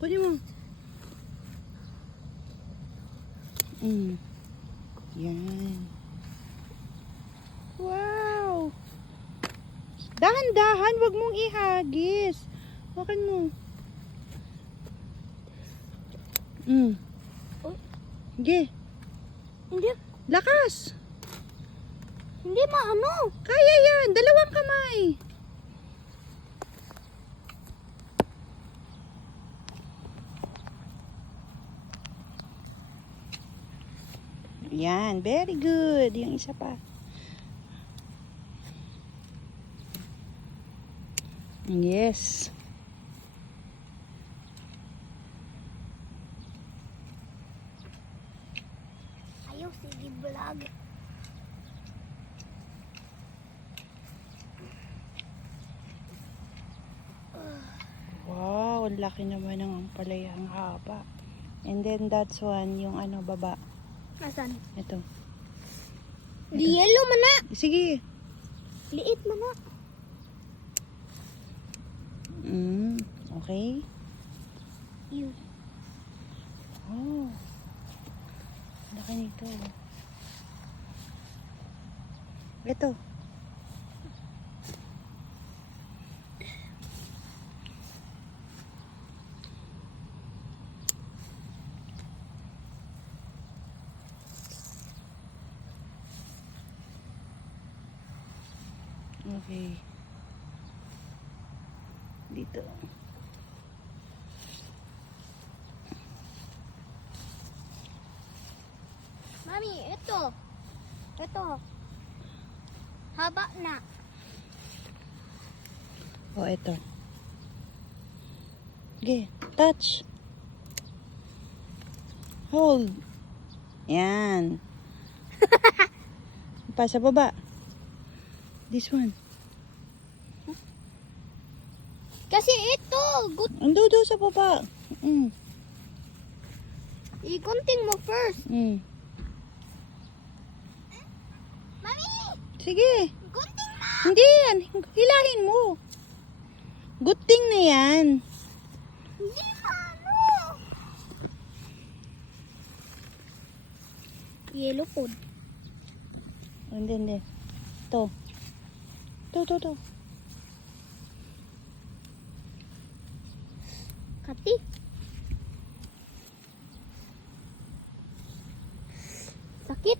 Kunin mo. Yan. Wow. Dahan-dahan, wag mong ihagis. Hawakan mo. Sige. Hindi. Lakas. Hindi maano. Kaya yan. Dalawang kamay. Yan. Very good. Yung isa pa. Yes. Ayaw, sige vlog. Wow, ang laki naman ng ampalaya, ang haba. And then that's one, yung ano, baba. Nasaan? Ito. Di yellow mana. Sige. Liit mana. Okay. Yun. Oh. Laki nito. Ito. Okay. Dito. Mami, ito. Ito. Haba na. Oh, ito. Okay, touch. Hold. Yan. Pa sa baba. This one. Kasi ito. Good. Ando do sa baba. Igunting mo first. Mami! Sige. Gunting na! Hindi yan. Hilahin mo. Good thing na yan. Hindi maano. Yellow food. Hindi. Ito. Ito. Kati. Sakit.